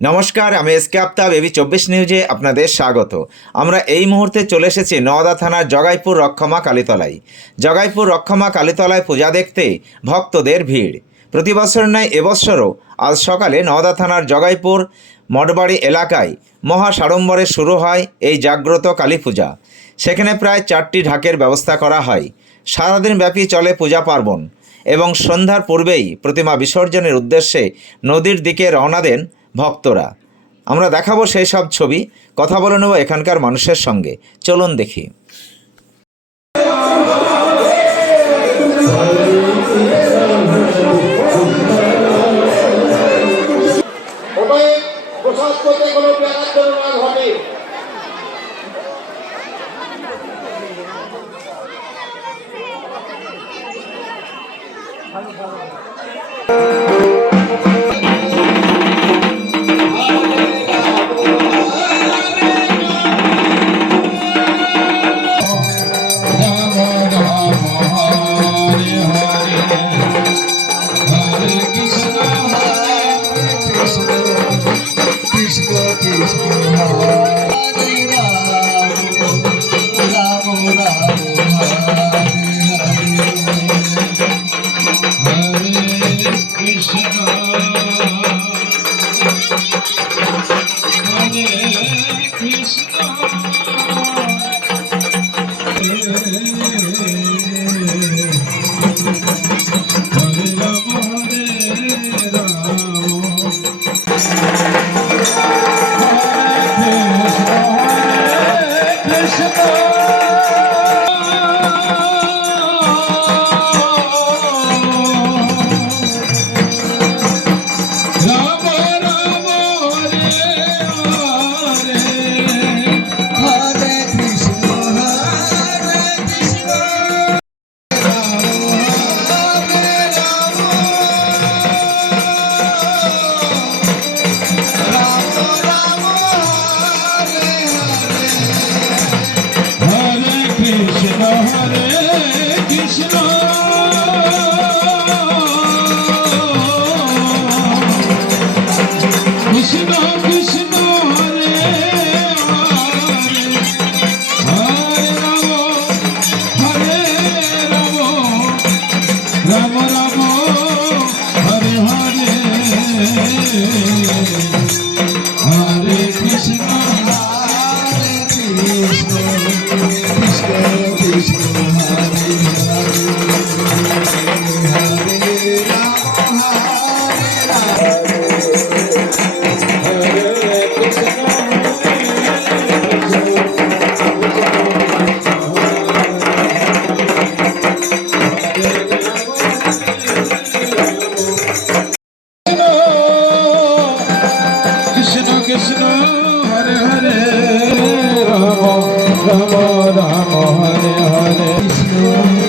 নমস্কার, আমি SK Aftab AB চব্বিশ নিউজে আপনাদের স্বাগত। আমরা এই মুহূর্তে চলে এসেছি নওদা থানার জগাইপুর রক্ষমা কালীতলায়। জগাইপুর রক্ষমা কালীতলায় পূজা দেখতে ভক্তদের ভিড়। প্রতি বছর ন্যায় এবছরও আজ সকালে নওদা থানার জগাইপুর মঠবাড়ি এলাকায় মহা সাড়ম্বরে শুরু হয় এই জাগ্রত কালী পূজা। সেখানে প্রায় চারটি ঢাকের ব্যবস্থা করা হয়। সারাদিন ব্যাপী চলে পূজা পার্বণ এবং সন্ধ্যার পূর্বেই প্রতিমা বিসর্জনের উদ্দেশ্যে নদীর দিকে রওনা দেন ভক্তরা। আমরা দেখাবো সেই সব ছবি কথা বলে নেব এখানকার মানুষের সঙ্গে। চলুন দেখি। Chicago. Rama Rama Rama Hare Hare Krishna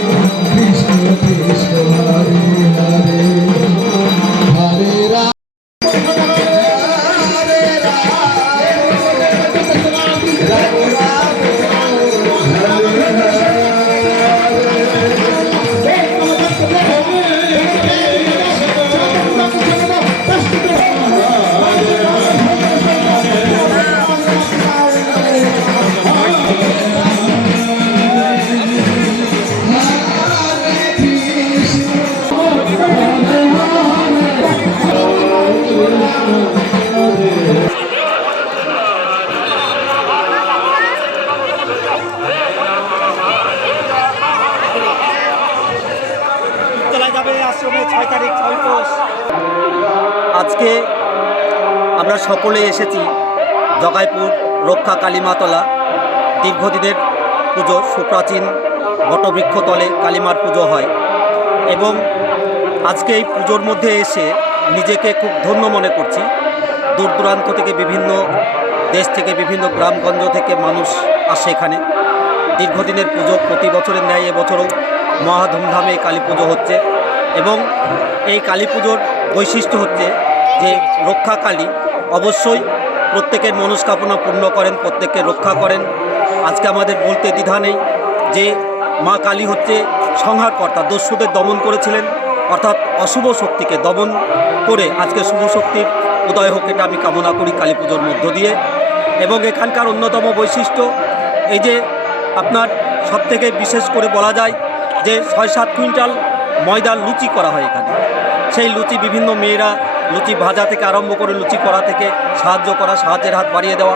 আশ্রমে ছয় তারিখ, ছয় আজকে আমরা সকলে এসেছি জগাইপুর রক্ষা কালীমাতলা। দীর্ঘদিনের পুজো, সুপ্রাচীন বটবৃক্ষতলে কালীমার পুজো হয়। এবং আজকে এই পুজোর মধ্যে এসে নিজেকে খুব ধন্য মনে করছি। দূর দূরান্ত থেকে বিভিন্ন দেশ থেকে, বিভিন্ন গ্রামগঞ্জ থেকে মানুষ আসে এখানে। দীর্ঘদিনের পুজো, প্রতি বছরের ন্যায় এবছরও মহা ধুমধামে কালী পুজো হচ্ছে। এবং এই কালী পুজোর বৈশিষ্ট্য হচ্ছে যে রক্ষা কালী অবশ্যই প্রত্যেকের মনস্কামনা পূর্ণ করেন, প্রত্যেককে রক্ষা করেন। আজকে আমাদের বলতে দ্বিধা নেই যে মা কালী হচ্ছে সংহারকর্তা, দস্যুদের দমন করেছিলেন। অর্থাৎ অশুভ শক্তিকে দমন করে আজকে শুভ শক্তির উদয় হোক এটা আমি কামনা করি কালী পুজোর মধ্য দিয়ে। এবং এখানকার অন্যতম বৈশিষ্ট্য এই যে আপনার সবথেকে বিশেষ করে বলা যায় যে ছয় সাত কুইন্টাল ময়দার লুচি করা হয় এখানে। সেই লুচি বিভিন্ন মেয়েরা লুচি ভাজা থেকে আরম্ভ করে লুচি করা থেকে সাহায্য করা, সাহায্যের হাত বাড়িয়ে দেওয়া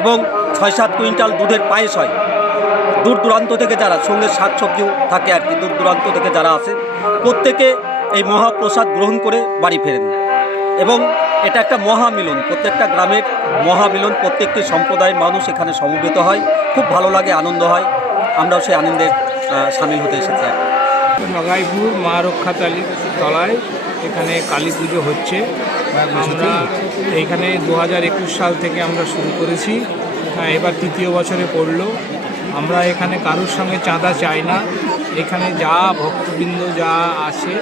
এবং ছয় সাত কুইন্টাল দুধের পায়েস হয়। দূর দূরান্ত থেকে যারা, সঙ্গে শাকসবজিও থাকে আর কি, দূর দূরান্ত থেকে যারা আসে, প্রত্যেকে এই মহাপ্রসাদ গ্রহণ করে বাড়ি ফেরেন। এবং এটা একটা মহামিলন, প্রত্যেকটা গ্রামের মহামিলন, প্রত্যেকটি সম্প্রদায়ের মানুষ এখানে সমবেত হয়, খুব ভালো লাগে, আনন্দ হয়। আমরাও সেই আনন্দের সামিল হতে এসেছি আর মা রক্ষা মা রক্ষাতালির তলায় এখানে কালী পুজো হচ্ছে। আমরা এইখানে দু হাজার একুশ সাল থেকে আমরা শুরু করেছি। হ্যাঁ, এবার তৃতীয় বছরে পড়ল। আমরা এখানে কারোর সঙ্গে চাঁদা চাই না। এখানে যা ভক্তবৃন্দ যা আছে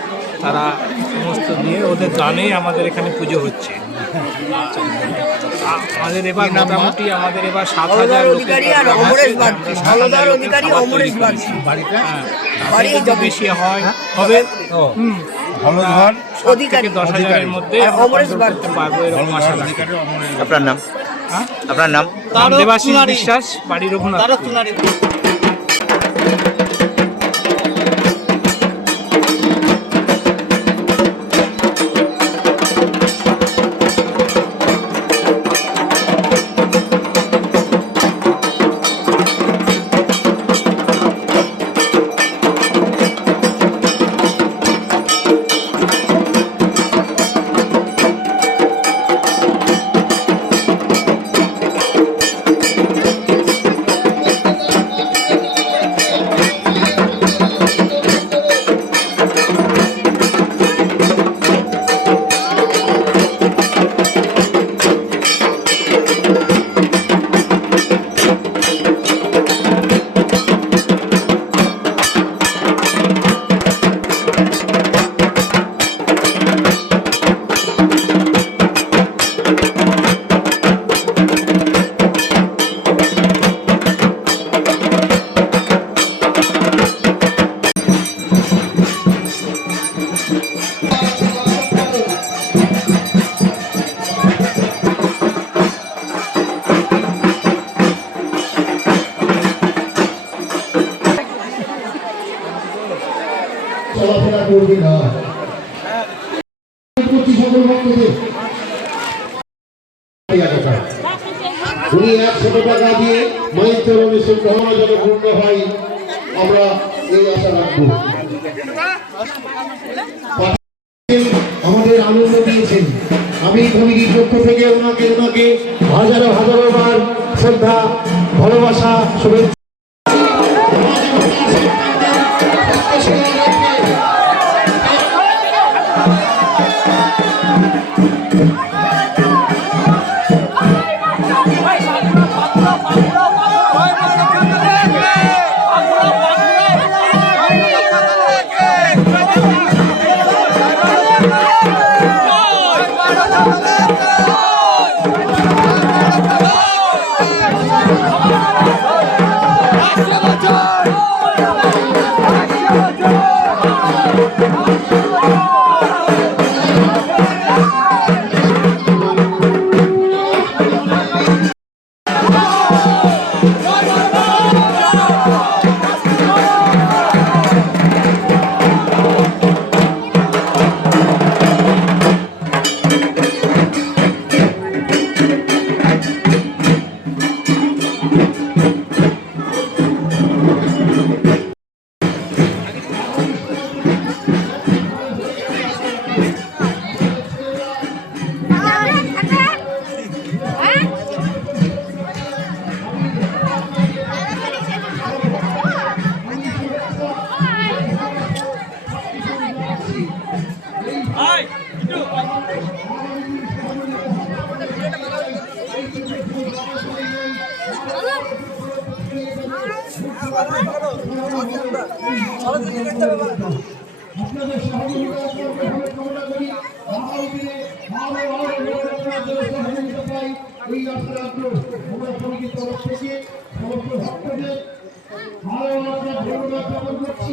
তারা সমস্ত দিয়ে ওদের দানেই আমাদের এখানে পুজো হচ্ছে। আমাদের এবার মোটামুটি আমাদের এবার সাত হাজার। করেছি। হ্যাঁ, বেশি হয়। হবে দশ হাজারের মধ্যে রাখি। আপনার নাম? হ্যাঁ? আপনার নাম? নাম দেবাশিস বিশ্বাস বাড়ি রঘুনাথ আমাদের আনন্দ দিয়েছেন। আমি কমিটির পক্ষ থেকে ওনাকে ওনাকে হাজারো হাজারো বার শ্রদ্ধা, ভালোবাসা, শুভেচ্ছা এই আশা রাখব আমরা কমিটির তরফ থেকে সমস্ত ভক্তদের ভালো আমরা ধন্যবাদ জ্ঞাপন করছি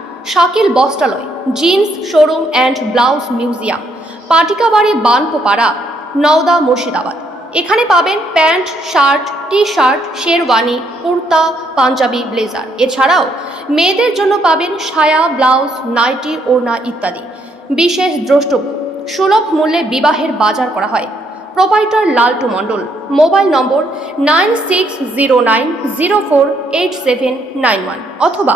শাকিল বস্ত্রালয়, jeans, showroom and blouse museum, Patikabari Banpopara, Nawda Murshidabad. এখানে পাবেন pant, shirt T shirt sherwani, kurta, Panjabi, blazer. এছাড়াও মেয়েদের জন্য পাবেন সায়া, ব্লাউজ, নাইটি, ওড়না ইত্যাদি। বিশেষ দ্রষ্টব্য, সুলভ মূল্যে বিবাহের বাজার করা হয়। Proprietor Laltu Mondal, mobile number nine six zero nine zero four eight seven nine one অথবা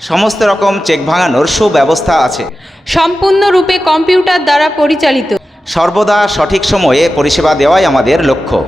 সমস্ত রকম চেক ভাঙানোর সুব্যবস্থা আছে। সম্পূর্ণরূপে কম্পিউটার দ্বারা পরিচালিত। সর্বদা সঠিক সময়ে পরিষেবা দেওয়াই আমাদের লক্ষ্য।